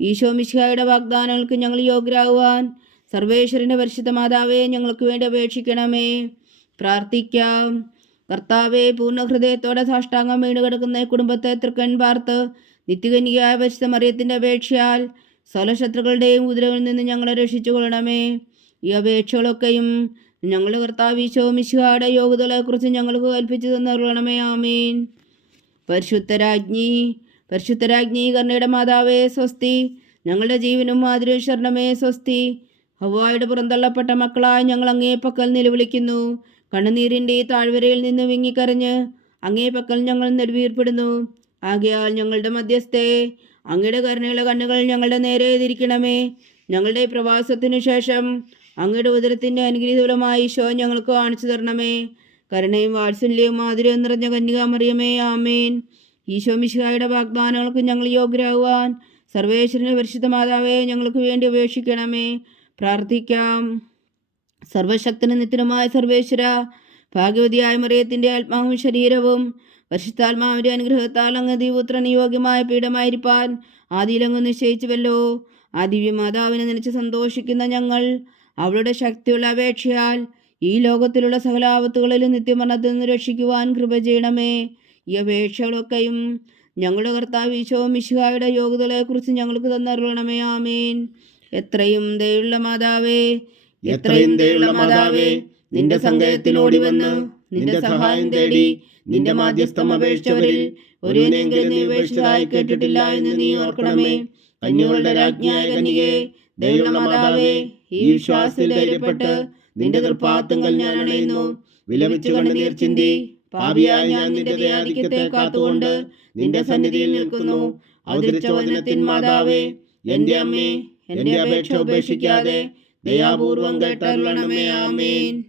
ഈശോ മിശിഹായുടെ വാഗ്ദാനങ്ങൾക്ക് ഞങ്ങൾ യോഗ്യരാകുവാൻ സർവേശ്വരന്റെ പരിശുദ്ധ മാതാവേ ഞങ്ങൾക്ക് വേണ്ടി അപേക്ഷിക്കണമേ. പ്രാർത്ഥിക്കാം. കർത്താവെ പൂർണ ഹൃദയത്തോടെ സാഷ്ടാംഗം വീണ് കിടക്കുന്ന കുടുംബത്തെ തൃക്കൺ പാർത്ത് നിത്യകന്യകയായ പരിശുദ്ധ മറിയത്തിന്റെ അപേക്ഷയാൽ സ്വലശത്രുക്കളുടെയും ഉദരവിൽ നിന്ന് ഞങ്ങളെ രക്ഷിച്ചു കൊള്ളണമേ ഈ അപേക്ഷകളൊക്കെയും ഞങ്ങളുടെ കർത്താവ് ഈശോ യോഗ്യതകളെക്കുറിച്ച് ഞങ്ങൾക്ക് കൽപ്പിച്ചു തന്നറിയണമേ ആമീൻ. പരിശുദ്ധരാജ്ഞി പരിശുദ്ധരാജ്ഞി കർണയുടെ മാതാവേ സ്വസ്തി. ഞങ്ങളുടെ ജീവനും മാതിരി ശരണമേ സ്വസ്തി. ഹവായുടെ പുറന്തള്ളപ്പെട്ട മക്കളായി ഞങ്ങൾ അങ്ങേ പക്കൽ നിലവിളിക്കുന്നു. കണ്ണുനീരിന്റെ താഴ്വരയിൽ നിന്ന് വിങ്ങിക്കരഞ്ഞ് അങ്ങേ പക്കൽ ഞങ്ങൾ നെടുവീർപ്പെടുന്നു. ആകയാൽ ഞങ്ങളുടെ മധ്യസ്ഥേ അങ്ങയുടെ കരുണയുള്ള കണ്ണുകൾ ഞങ്ങളുടെ നേരെ തിരിക്കണമേ ഞങ്ങളുടെ പ്രവാസത്തിനു ശേഷം അങ്ങയുടെ ഉദരത്തിന്റെ അനുഗ്രഹീതഫലമായി ഈശോ ഞങ്ങൾക്ക് കാണിച്ചു തരണമേ. കരുണയും വാത്സല്യവും മാധുര്യവും നിറഞ്ഞ കന്യകാമറിയമേ ആമേൻ. ഈശോ മിശിഹായുടെ വാഗ്ദാനങ്ങൾക്ക് ഞങ്ങൾ യോഗ്യരാകുവാൻ സർവേശ്വരന്റെ പരിശുദ്ധ മാതാവേ ഞങ്ങൾക്ക് വേണ്ടി ഉപേക്ഷിക്കണമേ. പ്രാർത്ഥിക്കാം. സർവശക്തനും നിത്യനുമായ സർവേശ്വര ഭാഗ്യവതിയായ മറിയത്തിന്റെ ആത്മാവും ശരീരവും പരിശുദ്ധാത്മാവിന്റെ അനുഗ്രഹത്താൽ അങ്ങ് ദീപുത്രന് യോഗ്യമായ പീഠമായിരിക്കാൻ ആദിയിലങ്ങ് നിശ്ചയിച്ചുവല്ലോ. ആ ദിവ്യമാതാവിനെ നനച്ച് സന്തോഷിക്കുന്ന ഞങ്ങൾ അവളുടെ ശക്തിയുള്ള അപേക്ഷയാൽ ഈ ലോകത്തിലുള്ള സകലാപത്തുകളിലും നിത്യമരണത്തിൽ നിന്ന് രക്ഷിക്കുവാൻ കൃപ ചെയ്യണമേ. ഈ അപേക്ഷകളൊക്കെയും ഞങ്ങളുടെ കർത്താവ് ഈശോ മിശുഹായുടെ യോഗ്യതകളെക്കുറിച്ച് ഞങ്ങൾക്ക് തന്നറിയണമേ ആമീൻ. എത്രയും ദയുള്ള മാതാവേ എത്രയും ദയുള്ള മാതാവേ നിന്റെ സങ്കേതത്തിൽ ഓടി വന്ന് നിന്റെ സഹായം തേടി നിന്റെ മാധ്യസ്ഥം അപേക്ഷിച്ചവരിൽ ഒരുവനെങ്കിലും നീ ഉപേക്ഷിച്ചതായി കേട്ടിട്ടില്ല എന്ന് നീ ഓർക്കണമേ. കന്യകളുടെ രാജ്ഞിയായ കന്യകെ ദയുള്ള മാതാവേ ഈ വിശ്വാസത്തിൽ ധൈര്യപ്പെട്ട് നിന്റെ തൃപ്പാത്തുങ്കൽ ഞാൻ അണയുന്നു. വിലപിച്ചു കണ്ണുനീർ ചിന്തി പാപിയായ ഞാൻ നിന്റെ ദയാധിക്യത്തെ കാത്തുകൊണ്ട് നിന്റെ സന്നിധിയിൽ നിൽക്കുന്നു. അവതരിച്ച വചനത്തിൻ മാതാവേ എന്റെ അമ്മേ എന്റെ അപേക്ഷ ഉപേക്ഷിക്കാതെ ദയാപൂർവം കേട്ടരുളണമേ. ആമേൻ.